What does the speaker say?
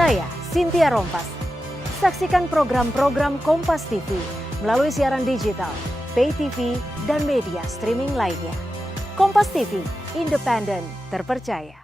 Saya Cynthia Rompas. Saksikan program-program Kompas TV melalui siaran digital, pay TV, dan media streaming lainnya. Kompas TV, independen, terpercaya.